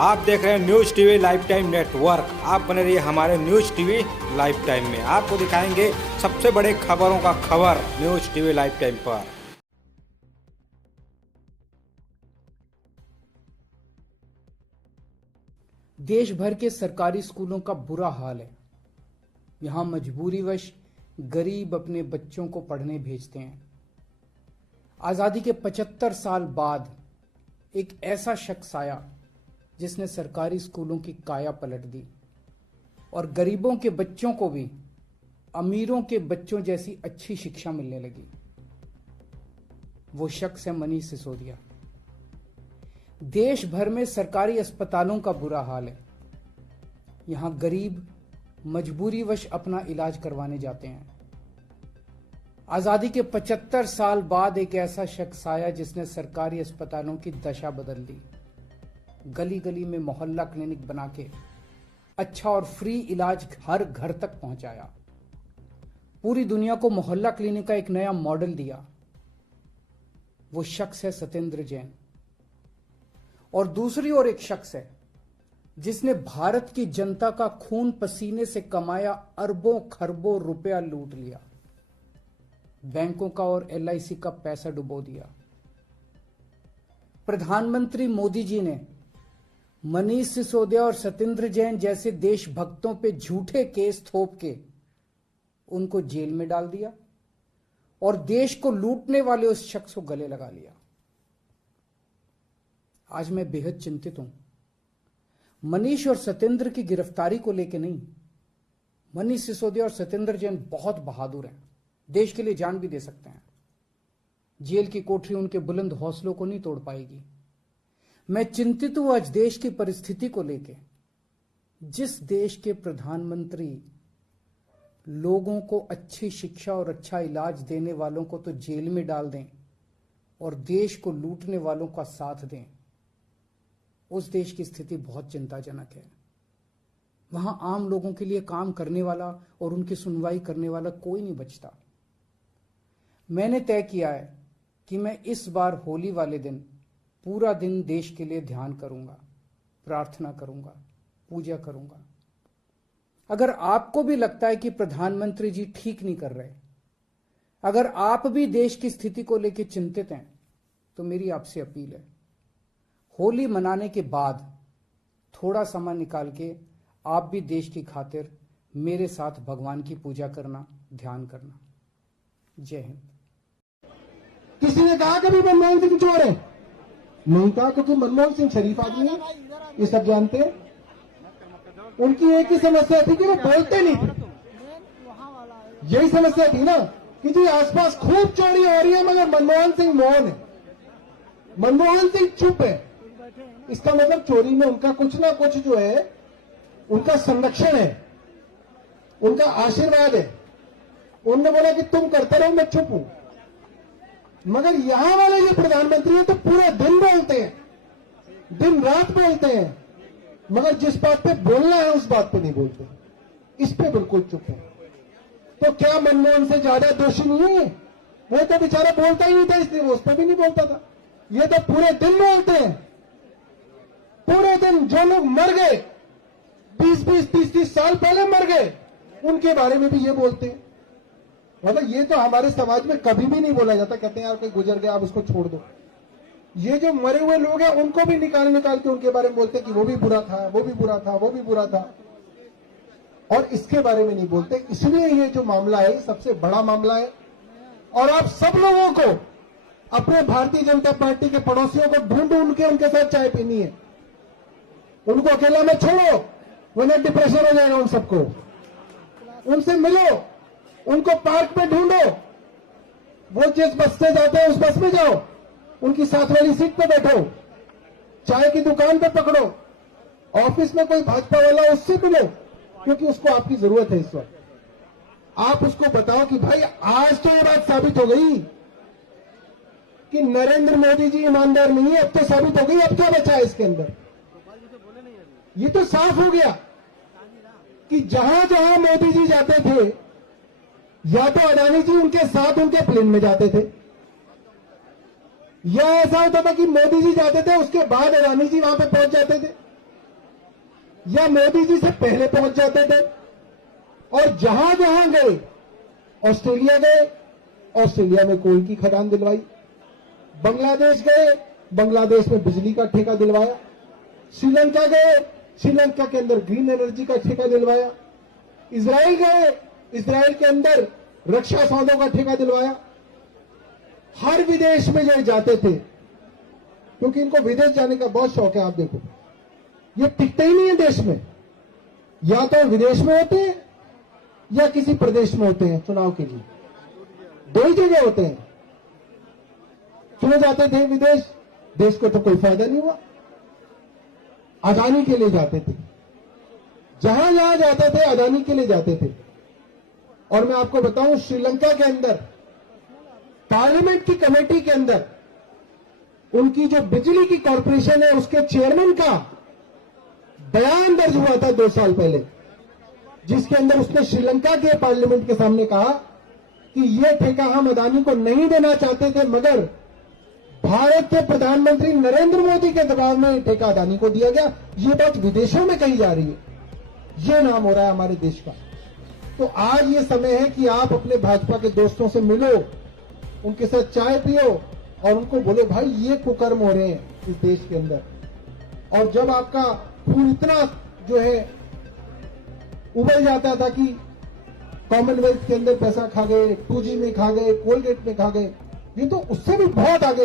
आप देख रहे हैं news TV live time network. आप बने रहिए हमारे न्यूज़ टीवी लाइव टाइम में। आपको दिखाएंगे सबसे बड़े खबरों का खबर न्यूज़ टीवी लाइव टाइम पर। देश भर के सरकारी स्कूलों का बुरा हाल है। यहां मजबूरीवश गरीब अपने बच्चों को पढ़ने भेजते हैं। आजादी के 75 साल बाद एक ऐसा शख्स आया जिसने सरकारी स्कूलों की काया पलट दी और गरीबों के बच्चों को भी अमीरों के बच्चों जैसी अच्छी शिक्षा मिलने लगी। वो शख्स है मनीष सिसोदिया। देश भर में सरकारी अस्पतालों का बुरा हाल है। यहां गरीब मजबूरीवश अपना इलाज करवाने जाते हैं। आजादी के 75 साल बाद एक ऐसा शख्स आया जिसने सरकारी अस्पतालों की दशा बदल दी। गली गली में मोहल्ला क्लिनिक बना के अच्छा और फ्री इलाज हर घर तक पहुंचाया। पूरी दुनिया को मोहल्ला क्लिनिक का एक नया मॉडल दिया। वो शख्स है सत्येंद्र जैन। और दूसरी ओर एक शख्स है जिसने भारत की जनता का खून पसीने से कमाया अरबों खरबों रुपया लूट लिया, बैंकों का और LIC का पैसा डुबो दिया। प्रधानमंत्री मोदी जी ने मनीष सिसोदिया और सत्येंद्र जैन जैसे देशभक्तों पे झूठे केस थोप के उनको जेल में डाल दिया और देश को लूटने वाले उस शख्स को गले लगा लिया। आज मैं बेहद चिंतित हूं। मनीष और सत्येंद्र की गिरफ्तारी को लेकर नहीं। मनीष सिसोदिया और सत्येंद्र जैन बहुत बहादुर हैं, देश के लिए जान भी दे सकते हैं। जेल की कोठरी उनके बुलंद हौसलों को नहीं तोड़ पाएगी। मैं चिंतित हूं आज देश की परिस्थिति को लेकर। जिस देश के प्रधानमंत्री लोगों को अच्छी शिक्षा और अच्छा इलाज देने वालों को तो जेल में डाल दें और देश को लूटने वालों का साथ दें, उस देश की स्थिति बहुत चिंताजनक है। वहां आम लोगों के लिए काम करने वाला और उनकी सुनवाई करने वाला कोई नहीं बचता। मैंने तय किया है कि मैं इस बार होली वाले दिन पूरा दिन देश के लिए ध्यान करूंगा, प्रार्थना करूंगा, पूजा करूंगा। अगर आपको भी लगता है कि प्रधानमंत्री जी ठीक नहीं कर रहे, अगर आप भी देश की स्थिति को लेकर चिंतित हैं, तो मेरी आपसे अपील है, होली मनाने के बाद थोड़ा समय निकाल के आप भी देश की खातिर मेरे साथ भगवान की पूजा करना, ध्यान करना। जय हिंद। किसी ने कहा कभी मनमोहन सिंह चोर है? नहीं कहा, क्योंकि मनमोहन सिंह शरीफ आदमी है, ये सब जानते हैं। उनकी एक ही समस्या थी कि वो बोलते नहीं थे। यही समस्या थी ना कि जी आसपास खूब चोरी हो रही है मगर मनमोहन सिंह मौन है, मनमोहन सिंह चुप है। इसका मतलब चोरी में उनका कुछ ना कुछ जो है, उनका संरक्षण है, उनका आशीर्वाद है। उन्होंने बोला कि तुम करते रहो, मैं चुप हूं। मगर यहां वाले जो प्रधानमंत्री है तो पूरे दिन बोलते हैं, दिन रात बोलते हैं, मगर जिस बात पे बोलना है उस बात पे नहीं बोलते, इस पे बिल्कुल चुप है। तो क्या मनमोहन से ज्यादा दोषी नहीं है? वो तो बेचारा बोलता ही नहीं था, इसलिए वो उस पर भी नहीं बोलता था। ये तो पूरे दिन बोलते हैं, पूरे दिन। जो लोग मर गए 20-20, 30-30 साल पहले मर गए, उनके बारे में भी ये बोलते हैं। मतलब ये तो हमारे समाज में कभी भी नहीं बोला जाता। कहते हैं यार कोई गुजर गया, आप उसको छोड़ दो। ये जो मरे हुए लोग हैं उनको भी निकाल के उनके बारे में बोलते हैं कि वो भी बुरा था, वो भी बुरा था, वो भी बुरा था, और इसके बारे में नहीं बोलते। इसलिए ये जो मामला है सबसे बड़ा मामला है। और आप सब लोगों को अपने भारतीय जनता पार्टी के पड़ोसियों को ढूंढ के उनके साथ चाय पीनी है। उनको अकेला में छोड़ो, उन्हें डिप्रेशन हो जाएगा। उन सबको उनसे मिलो, उनको पार्क में ढूंढो, वो जिस बस से जाते हैं उस बस में जाओ, उनकी साथ वाली सीट पे बैठो, चाय की दुकान पे पकड़ो, ऑफिस में कोई भाजपा वाला उससे मिलो, क्योंकि उसको आपकी जरूरत है इस वक्त। आप उसको बताओ कि भाई आज तो ये बात साबित हो गई कि नरेंद्र मोदी जी ईमानदार नहीं है। अब तो साबित हो गई, अब क्या बचा है इसके अंदर? ये तो साफ हो गया कि जहां जहां मोदी जी जाते थे, या तो अडानी जी उनके साथ उनके प्लेन में जाते थे, या ऐसा होता था कि मोदी जी जाते थे उसके बाद अडानी जी वहां पे पहुंच जाते थे। या मोदी जी से पहले पहुंच जाते थे, और जहां जहां गए, ऑस्ट्रेलिया गए, ऑस्ट्रेलिया में कोल की खदान दिलवाई, बांग्लादेश गए, बांग्लादेश में बिजली का ठेका दिलवाया, श्रीलंका गए, श्रीलंका के अंदर ग्रीन एनर्जी का ठेका दिलवाया, इजराइल गए, इजराइल के अंदर रक्षा सौदों का ठेका दिलवाया। हर विदेश में जो जाते थे, क्योंकि इनको विदेश जाने का बहुत शौक है। आप देखो, ये टिकते ही नहीं है देश में, या तो विदेश में होते हैं या किसी प्रदेश में होते हैं चुनाव के लिए, दो ही जगह होते हैं। चुने जाते थे विदेश, देश को तो कोई फायदा नहीं हुआ, अदानी के लिए जाते थे, जहां जहां जाते थे अदानी के लिए जाते थे। और मैं आपको बताऊं, श्रीलंका के अंदर पार्लियामेंट की कमेटी के अंदर उनकी जो बिजली की कॉरपोरेशन है उसके चेयरमैन का बयान दर्ज हुआ था 2 साल पहले, जिसके अंदर उसने श्रीलंका के पार्लियामेंट के सामने कहा कि यह ठेका हम अदानी को नहीं देना चाहते थे, मगर भारत के प्रधानमंत्री नरेंद्र मोदी के दबाव में यह ठेका अदानी को दिया गया। ये बात विदेशों में कही जा रही है, ये नाम हो रहा है हमारे देश का। तो आज ये समय है कि आप अपने भाजपा के दोस्तों से मिलो, उनके साथ चाय पियो और उनको बोलो भाई ये कुकर्म हो रहे हैं इस देश के अंदर। और जब आपका खून इतना जो है उबल जाता था कि कॉमनवेल्थ के अंदर पैसा खा गए, 2G में खा गए, कोलगेट में खा गए, ये तो उससे भी बहुत आगे